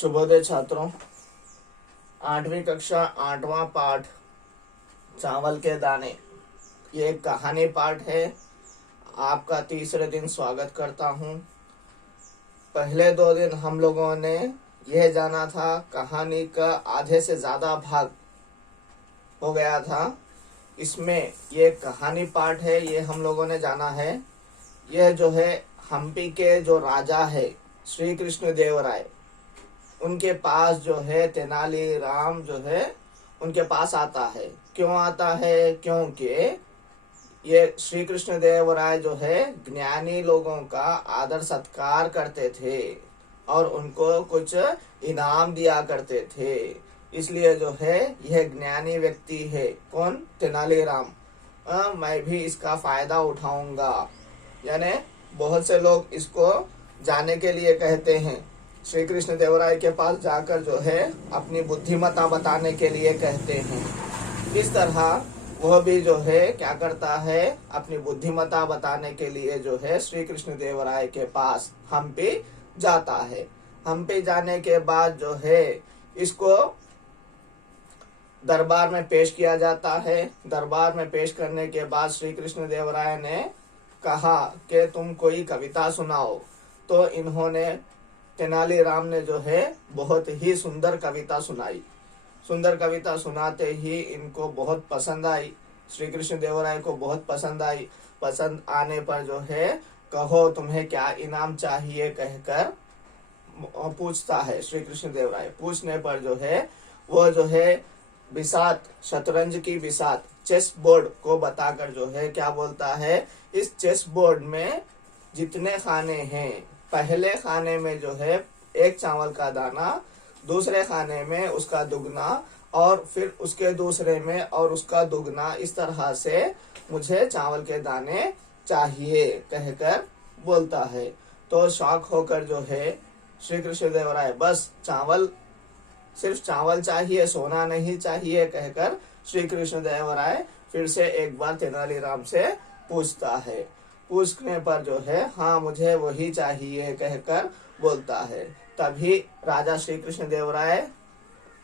शुभोदय छात्रों। 8वीं कक्षा 8वां पाठ चावल के दाने, ये एक कहानी पाठ है। आपका तीसरे दिन स्वागत करता हूँ। पहले 2 दिन हम लोगों ने यह जाना था, कहानी का आधे से ज्यादा भाग हो गया था। इसमें ये कहानी पाठ है, ये हम लोगों ने जाना है। यह जो है हम्पी के जो राजा है श्री कृष्ण देवराय, उनके पास जो है तेनालीराम जो है उनके पास आता है। क्यों आता है? क्योंकि ये श्री कृष्ण देवराय जो है ज्ञानी लोगों का आदर सत्कार करते थे और उनको कुछ इनाम दिया करते थे। इसलिए जो है यह ज्ञानी व्यक्ति है। कौन? तेनालीराम। मैं भी इसका फायदा उठाऊंगा। यानी बहुत से लोग इसको जाने के लिए कहते हैं, श्री कृष्ण देवराय के पास जाकर जो है अपनी बुद्धिमत्ता बताने के लिए कहते हैं। इस तरह वह भी जो है क्या करता है, अपनी बुद्धिमत्ता बताने के लिए जो है श्री कृष्ण देवराय के पास हम्पी जाता है। हम्पी जाने के बाद जो है इसको दरबार में पेश किया जाता है। दरबार में पेश करने के बाद श्री कृष्ण देवराय ने कहा कि तुम कोई कविता सुनाओ। तो इन्होंने, तेनालीराम ने जो है बहुत ही सुंदर कविता सुनाई। सुंदर कविता सुनाते ही इनको बहुत पसंद आई, श्री कृष्ण देवराय को बहुत पसंद आई। पसंद आने पर जो है कहो तुम्हें क्या इनाम चाहिए कहकर पूछता है श्री कृष्ण देवराय। पूछने पर जो है वो जो है बिसात, शतरंज की बिसात, चेस बोर्ड को बताकर जो है क्या बोलता है, इस चेस बोर्ड में जितने खाने हैं, पहले खाने में जो है 1 चावल का दाना, दूसरे खाने में उसका दुगना, और फिर उसके दूसरे में और उसका दुगना, इस तरह से मुझे चावल के दाने चाहिए कहकर बोलता है। तो शौक होकर जो है श्री कृष्ण देवराय बस चावल, सिर्फ चावल चाहिए, सोना नहीं चाहिए कहकर श्री कृष्ण देवराय फिर से एक बार तेनालीराम से पूछता है। पूछने पर जो है हाँ मुझे वही चाहिए कहकर बोलता है। तभी राजा श्री कृष्ण देवराय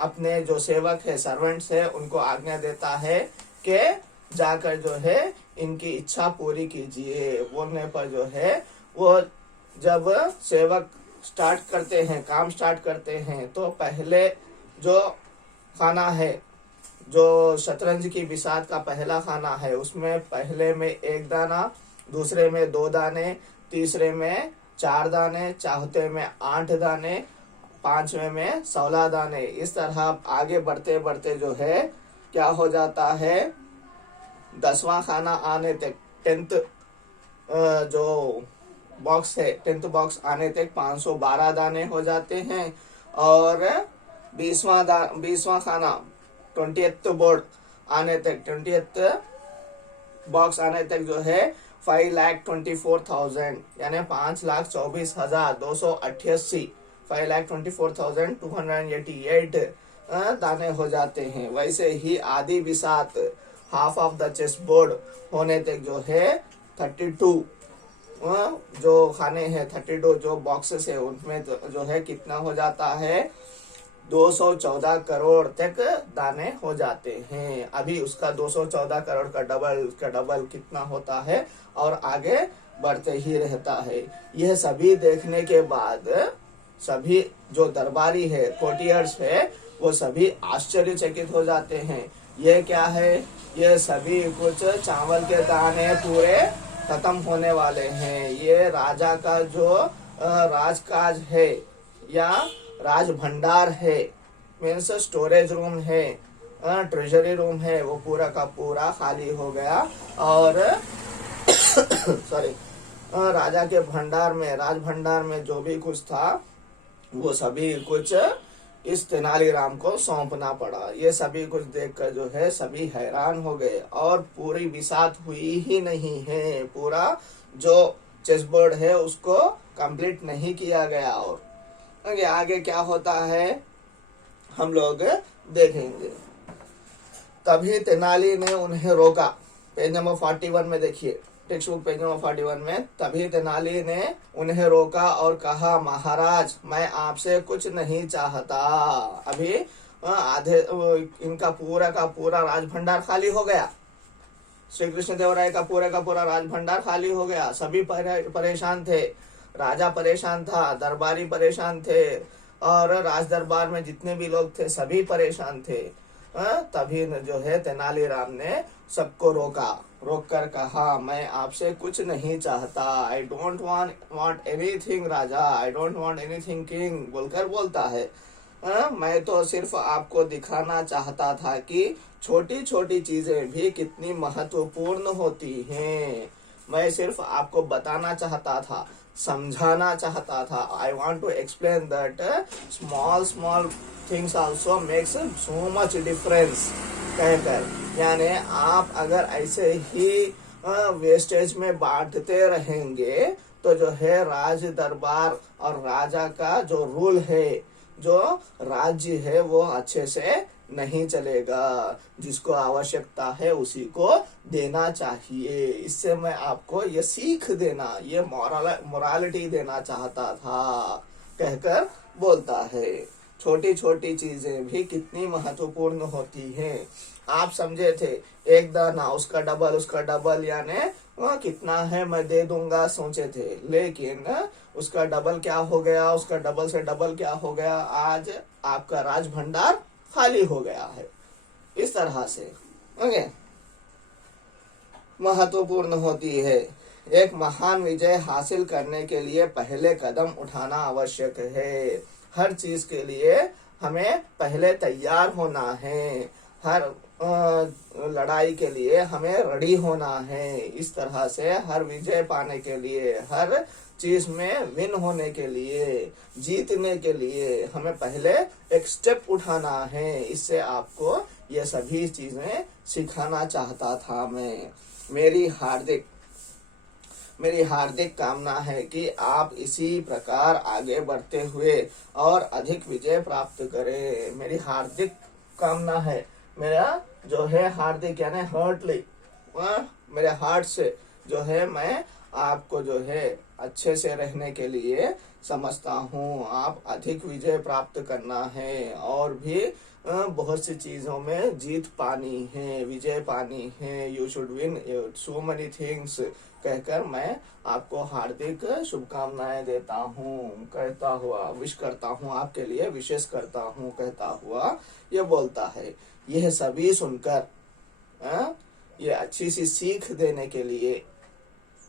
अपने जो सेवक है, सर्वेंट्स है, उनको आज्ञा देता है कि जाकर जो है इनकी इच्छा पूरी कीजिए। बोलने पर जो है वो जब सेवक स्टार्ट करते हैं, काम स्टार्ट करते हैं, तो पहले जो खाना है, जो शतरंज की बिसात का पहला खाना है, उसमें पहले में 1 दाना, दूसरे में 2 दाने, तीसरे में 4 दाने, चौथे में 8 दाने, 5वें में 16 दाने। इस तरह आगे बढ़ते बढ़ते जो है क्या हो जाता है, 10वां खाना आने तक, 10th जो बॉक्स है, 10th बॉक्स आने तक 512 दाने हो जाते हैं। और 20वां खाना 20th बोर्ड आने तक, 20th बॉक्स आने तक जो है 5,24,000 यानी 5,24,288, 5,24,288 दाने हो जाते हैं। वैसे ही आधी बिसात, half of the chess board होने तक जो है 32 जो खाने हैं, 32 जो बॉक्सेस है, उनमें जो है कितना हो जाता है, 214 करोड़ तक दाने हो जाते हैं। अभी उसका 214 करोड़ का डबल कितना होता है और आगे बढ़ते ही रहता है। यह सभी देखने के बाद सभी जो दरबारी है, कोर्टियर्स है, वो सभी आश्चर्यचकित हो जाते हैं। ये क्या है? ये सभी कुछ चावल के दाने पूरे खत्म होने वाले हैं। ये राजा का जो राजकाज है या राज भंडार है, मीन्स स्टोरेज रूम है, ट्रेजरी रूम है, वो पूरा का पूरा खाली हो गया। और सॉरी, राजा के भंडार में, राज भंडार में जो भी कुछ था वो सभी कुछ इस तेनालीराम को सौंपना पड़ा। ये सभी कुछ देखकर जो है सभी हैरान हो गए। और पूरी बिसात हुई ही नहीं है, पूरा जो चेस बोर्ड है उसको कंप्लीट नहीं किया गया। और आगे क्या होता है हम लोग देखेंगे। तभी तेनाली ने उन्हें रोका। पेज नंबर 41 में देखिए, टेक्स्ट बुक पेज नंबर 41 में, तभी तेनाली ने उन्हें रोका और कहा, महाराज मैं आपसे कुछ नहीं चाहता। अभी आधे इनका पूरा का पूरा राज भंडार खाली हो गया, श्री कृष्ण देवराय का पूरा राज भंडार खाली हो गया। सभी परेशान थे, राजा परेशान था, दरबारी परेशान थे, और राज दरबार में जितने भी लोग थे सभी परेशान थे। तभी जो है तेनालीराम ने सबको रोक कर कहा, मैं आपसे कुछ नहीं चाहता। I don't want anything Raja, I don't want anything king बोलकर बोलता है। मैं तो सिर्फ आपको दिखाना चाहता था कि छोटी छोटी चीजें भी कितनी महत्वपूर्ण होती हैं। मैं सिर्फ आपको बताना चाहता था, समझाना चाहता था। I want to explain that small things also makes so much difference कहकर, यानी आप अगर ऐसे ही वेस्टेज में बांटते रहेंगे तो जो है राज दरबार और राजा का जो रूल है, जो राज्य है, वो अच्छे से नहीं चलेगा। जिसको आवश्यकता है उसी को देना चाहिए। इससे मैं आपको ये सीख देना, ये मोरालिटी देना चाहता था कहकर बोलता है। छोटी छोटी चीजें भी कितनी महत्वपूर्ण होती हैं। आप समझे थे एक दाना उसका डबल, यानी कितना है मैं दे दूंगा सोचे थे, लेकिन उसका डबल क्या हो गया, उसका डबल से डबल क्या हो गया, आज आपका राज भंडार खाली हो गया है। इस तरह से ओके महत्वपूर्ण होती है। एक महान विजय हासिल करने के लिए पहले कदम उठाना आवश्यक है। हर चीज के लिए हमें पहले तैयार होना है। हर लड़ाई के लिए हमें रेडी होना है। इस तरह से हर विजय पाने के लिए, हर चीज में विन होने के लिए, जीतने के लिए हमें पहले एक स्टेप उठाना है। इससे आपको ये सभी चीजें सिखाना चाहता था मैं। मेरी हार्दिक कामना है कि आप इसी प्रकार आगे बढ़ते हुए और अधिक विजय प्राप्त करें। मेरी हार्दिक कामना है, मेरा जो है हार्दिक यानी हार्टली, मेरे हार्ट से जो है मैं आपको जो है अच्छे से रहने के लिए समझता हूँ। आप अधिक विजय प्राप्त करना है और भी बहुत सी चीजों में जीत पानी है, विजय पानी है। You should win so many things कहकर मैं आपको हार्दिक शुभकामनाएं देता हूँ कहता हुआ, विश करता हूँ, आपके लिए विशेष करता हूँ कहता हुआ ये बोलता है। यह सभी सुनकर ये अच्छी सी सीख देने के लिए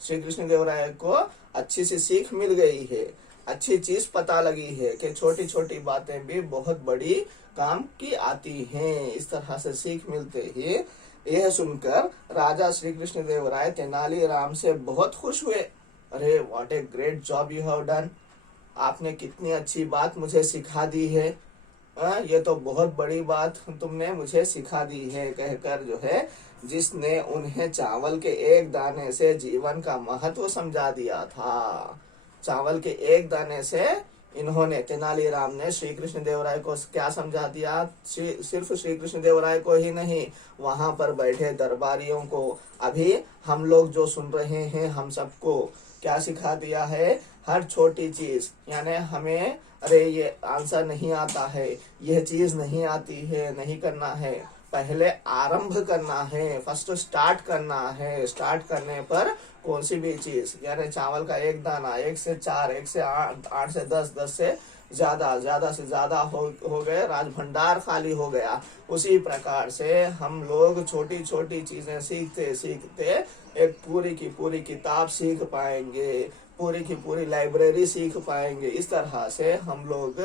श्री कृष्ण देवराय को अच्छी सी सीख मिल गई है। अच्छी चीज पता लगी है कि छोटी छोटी बातें भी बहुत बड़ी काम की आती हैं। इस तरह से सीख मिलते ही यह सुनकर राजा श्री कृष्ण देवराय तेनालीराम से बहुत खुश हुए। अरे what a great job you have done, आपने कितनी अच्छी बात मुझे सिखा दी है। ये तो बहुत बड़ी बात तुमने मुझे सिखा दी है कहकर जो है, जिसने उन्हें चावल के एक दाने से जीवन का महत्व समझा दिया था। चावल के एक दाने से इन्होंने, तेनालीराम ने श्री कृष्ण देवराय को क्या समझा दिया। सिर्फ श्री कृष्ण देवराय को ही नहीं, वहां पर बैठे दरबारियों को, अभी हम लोग जो सुन रहे हैं हम सबको क्या सिखा दिया है। हर छोटी चीज, यानी हमें अरे ये आंसर नहीं आता है, यह चीज नहीं आती है, नहीं करना है, पहले आरंभ करना है, फर्स्ट स्टार्ट करना है। स्टार्ट करने पर कौन सी भी चीज, यानी चावल का एक दाना 1 से 4, 1 से 8, 8 से 10, 10 से ज्यादा से ज्यादा हो गए, राज भंडार खाली हो गया। उसी प्रकार से हम लोग छोटी छोटी चीजें सीखते सीखते एक पूरी की पूरी किताब सीख पाएंगे, पूरी की पूरी लाइब्रेरी सीख पाएंगे। इस तरह से हम लोग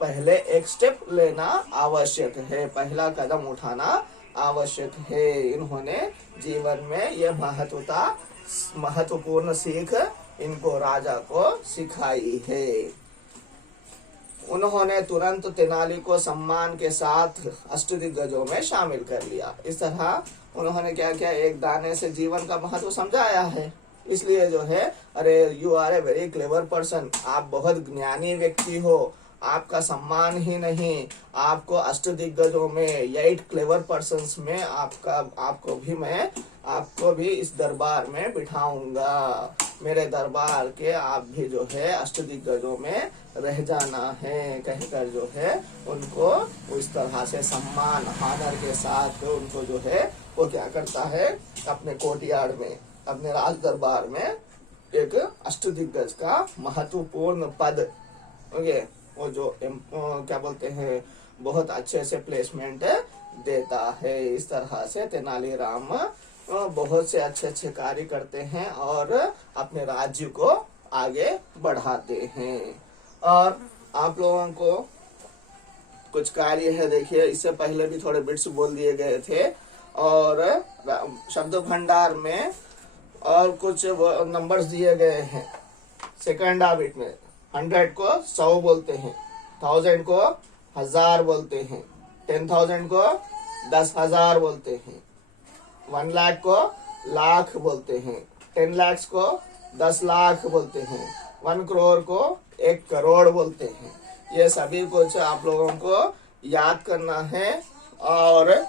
पहले एक स्टेप लेना आवश्यक है, पहला कदम उठाना आवश्यक है। इन्होंने जीवन में यह महत्वपूर्ण सीख इनको राजा को सिखाई है। उन्होंने तुरंत तेनाली को सम्मान के साथ अष्टदिग्गजों में शामिल कर लिया। इस तरह उन्होंने क्या किया, एक दाने से जीवन का महत्व समझाया है। इसलिए जो है, अरे you are a very clever person, आप बहुत ज्ञानी व्यक्ति हो, आपका सम्मान ही नहीं, आपको अष्टदिग्गजों में 8 क्लेवर पर्सन्स में आपको भी मैं आपको भी इस दरबार में बिठाऊंगा। मेरे दरबार के आप भी जो है अष्टदिग्गजों में रह जाना है, कहकर जो है उनको उस तरह से सम्मान आदर के साथ उनको जो है वो क्या करता है, अपने कोर्टयार्ड में, अपने राज दरबार में एक अष्टदिग्गज का महत्वपूर्ण पद, ओके, वो जो क्या बोलते हैं, बहुत अच्छे से प्लेसमेंट देता है। इस तरह से तेनालीराम बहुत से अच्छे अच्छे कार्य करते हैं और अपने राज्य को आगे बढ़ाते हैं। और आप लोगों को कुछ कार्य है, देखिए इससे पहले भी थोड़े बिट्स बोल दिए गए थे और शब्द भंडार में और कुछ नंबर्स दिए गए हैं। सेकंड बिट में 100 को 100 बोलते हैं, 1000 को 1000 बोलते हैं, 10,000 को 10,000 बोलते हैं, 1 लाख को लाख बोलते हैं, 10 लाख को 10 लाख बोलते हैं, 1 करोड़ को 1 करोड़ बोलते हैं। ये सभी कुछ आप लोगों को याद करना है। और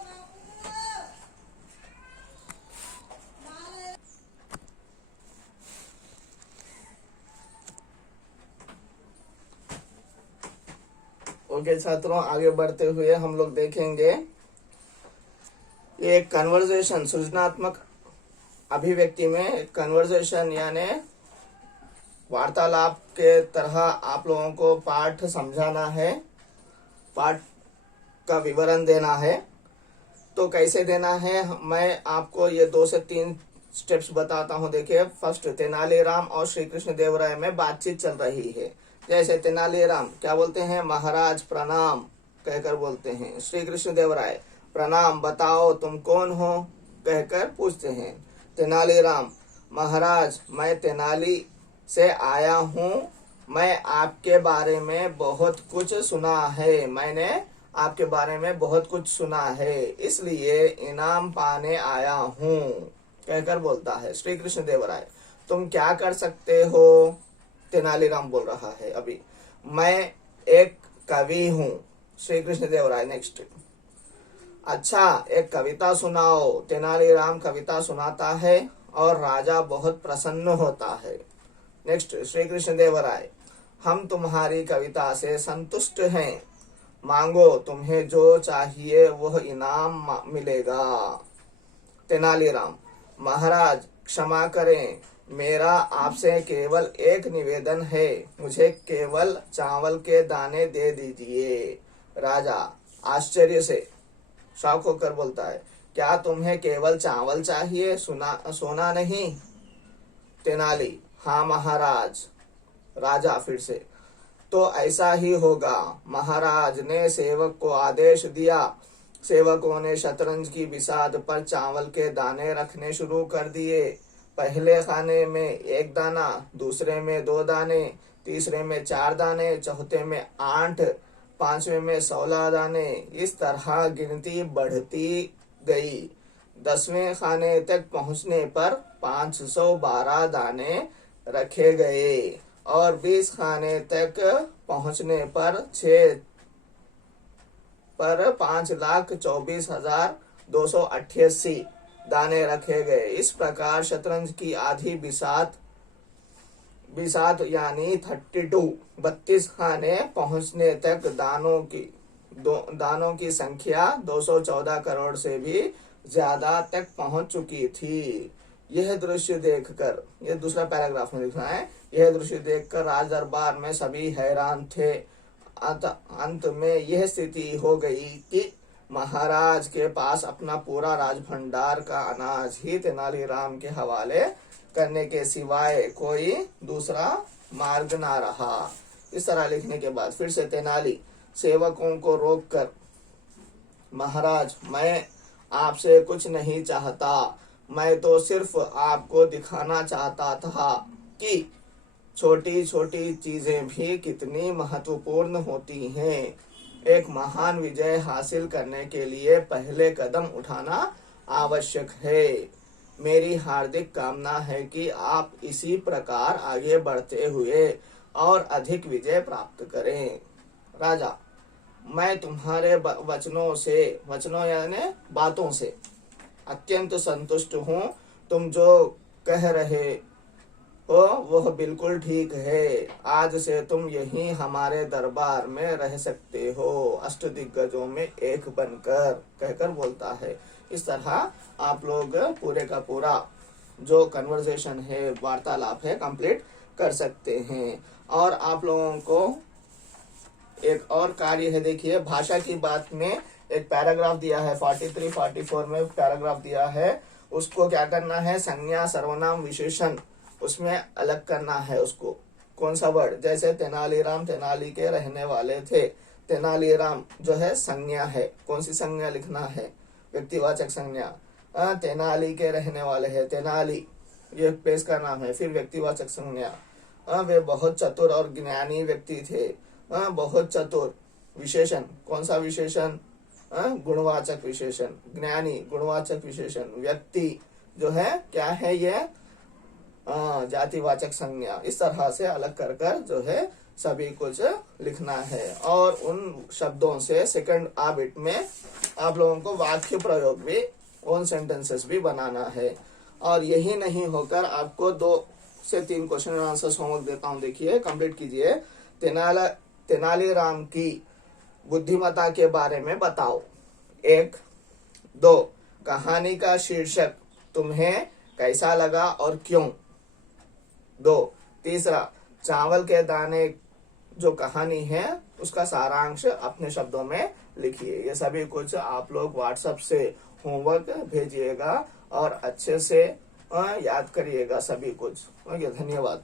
ओके छात्रों, आगे बढ़ते हुए हम लोग देखेंगे ये कन्वर्सेशन, सृजनात्मक अभिव्यक्ति में कन्वर्सेशन यानी वार्तालाप के तरह आप लोगों को पाठ समझाना है, पाठ का विवरण देना है। तो कैसे देना है, मैं आपको ये 2 से 3 स्टेप्स बताता हूँ। देखिए, फर्स्ट, तेनालीराम और श्री कृष्ण देव राय में बातचीत चल रही है। जैसे तेनालीराम क्या बोलते हैं, महाराज प्रणाम कहकर बोलते हैं। श्री कृष्ण देव राय प्रणाम, बताओ तुम कौन हो कहकर पूछते हैं। तेनालीराम, महाराज मैं तेनाली से आया हूँ, मैं आपके बारे में बहुत कुछ सुना है, मैंने आपके बारे में बहुत कुछ सुना है, इसलिए इनाम पाने आया हूँ कहकर बोलता है। श्री कृष्ण देव राय, तुम क्या कर सकते हो? तेनालीराम बोल रहा है अभी, मैं एक कवि हूँ। श्री कृष्ण देव राय नेक्स्ट, अच्छा एक कविता सुनाओ। तेनालीराम कविता सुनाता है और राजा बहुत प्रसन्न होता है। नेक्स्ट, श्री कृष्ण देव राय, हम तुम्हारी कविता से संतुष्ट हैं, मांगो तुम्हें जो चाहिए वह इनाम मिलेगा। तेनालीराम, महाराज क्षमा करें, मेरा आपसे केवल एक निवेदन है, मुझे केवल चावल के दाने दे दीजिए। राजा आश्चर्य से शॉक होकर बोलता है, क्या तुम्हें केवल चावल चाहिए, सोना नहीं? तेनाली, हाँ महाराज। राजा फिर से, तो ऐसा ही होगा। महाराज ने सेवक को आदेश दिया। सेवकों ने शतरंज की बिसात पर चावल के दाने रखने शुरू कर दिए। पहले खाने में 1 दाना, दूसरे में 2 दाने, तीसरे में 4 दाने, चौथे में 8, 5वें में 16 दाने। इस तरह गिनती बढ़ती गई। 10वें खाने तक पहुंचने पर 512 दाने रखे गए और 20 खाने तक पहुंचने पर 5,24,288 दाने रखे गए। इस प्रकार शतरंज की आधी बिसात यानी 32 खाने पहुंचने तक दानों की संख्या 214 करोड़ से भी ज्यादा तक पहुंच चुकी थी। यह दृश्य देखकर, यह दूसरा पैराग्राफ में लिखना है, यह दृश्य देखकर राज दरबार में सभी हैरान थे। अंत में यह स्थिति हो गई कि महाराज के पास अपना पूरा राज भंडार का अनाज ही तेनालीराम के हवाले करने के सिवाय कोई दूसरा मार्ग ना रहा। इस तरह लिखने के बाद फिर से तेनाली सेवकों को रोककर, महाराज मैं आपसे कुछ नहीं चाहता, मैं तो सिर्फ आपको दिखाना चाहता था कि छोटी छोटी चीजें भी कितनी महत्वपूर्ण होती हैं। एक महान विजय हासिल करने के लिए पहले कदम उठाना आवश्यक है। मेरी हार्दिक कामना है कि आप इसी प्रकार आगे बढ़ते हुए और अधिक विजय प्राप्त करें। राजा, मैं तुम्हारे वचनों यानी बातों से अत्यंत संतुष्ट हूँ। तुम जो कह रहे हो वह बिल्कुल ठीक है। आज से तुम यहीं हमारे दरबार में रह सकते हो, अष्टदिग्गजों में एक बनकर, कहकर बोलता है। इस तरह आप लोग पूरे का पूरा जो कन्वर्सेशन है, वार्तालाप है, कंप्लीट कर सकते हैं। और आप लोगों को एक और कार्य है, देखिए भाषा की बात में एक पैराग्राफ दिया है, 43-44 में पैराग्राफ दिया है। उसको क्या करना है, संज्ञा सर्वनाम विशेषण उसमें अलग करना है। उसको कौन सा वर्ड, जैसे तेनालीराम तेनाली के रहने वाले थे, तेनालीराम जो है संज्ञा है, कौन सी संज्ञा लिखना है, व्यक्तिवाचक संज्ञा। तेनाली के रहने वाले है, तेनाली ये प्लेस का नाम है। फिर व्यक्तिवाचक संज्ञा, वे बहुत चतुर और ज्ञानी व्यक्ति थे। बहुत चतुर, विशेषण कौन सा विशेषण, गुणवाचक विशेषण, ज्ञानी गुणवाचक विशेषण, व्यक्ति जो है क्या है ये, जातिवाचक संज्ञा। इस तरह से अलग कर कर जो है सभी कुछ लिखना है। और उन शब्दों से सेकंड आ बिट में आप लोगों को वाक्य प्रयोग भी, ओन सेंटेंसेस भी बनाना है। और यही नहीं होकर आपको 2 से 3 क्वेश्चन एंड आंसर्स होमवर्क देता हूँ, देखिए कंप्लीट कीजिए। तेनालीराम की बुद्धिमत्ता के बारे में बताओ। 1, 2 कहानी का शीर्षक तुम्हें कैसा लगा और क्यों। 2, तीसरा चावल के दाने जो कहानी है उसका सारांश अपने शब्दों में लिखिए। ये सभी कुछ आप लोग व्हाट्सएप से होमवर्क भेजिएगा और अच्छे से याद करिएगा सभी कुछ। धन्यवाद।